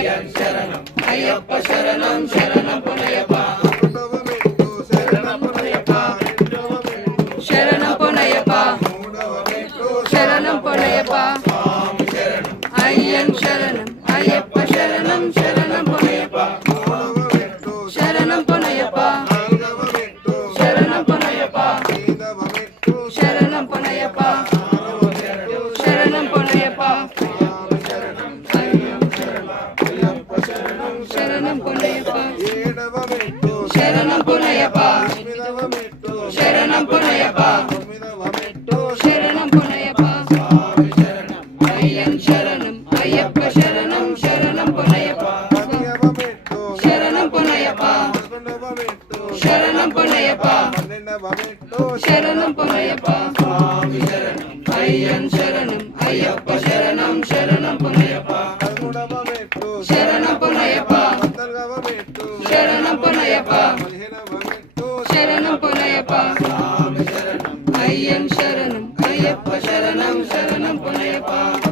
శరణం అయ్యప్ప శరణం శరణం పొనయ్యప్ప శరణం పొనయ్యప్ప శరణం పొనయ్యప్ప అయ్యన్ శరణం అయ్యప్ప శరణం శరణం పొనయ్యప్ప శరణం పొనయ్యప్ప శరణం పొనయ్యప్ప శరణం పొనయ్యప్ప శరణం పొనయ్యప్ప శరణం పొనయ్యప్ప శరణం పొనయ్యప్ప శరణం పొనయ్యప్ప శరణం పొనయ్యప్ప అయ్యన్ శరణం అయ్యప్ప శరణం శరణం పొనయ్యప్ప శరణం పొనయ్యప్ప శరణం పొనయ్యప్ప శరణం పొనయ్యప్ప అయ్యన్ శరణం అయ్యప్ప శరణం శరణం పొనయ్యప్ప శరణం పొనయ్యప్ప శరణం పొనయ్యప్ప శరణం పొనయ్యప్ప అయ్యన్ శరణం అయ్యప్ప శరణం శరణం పొనయ్యప్ప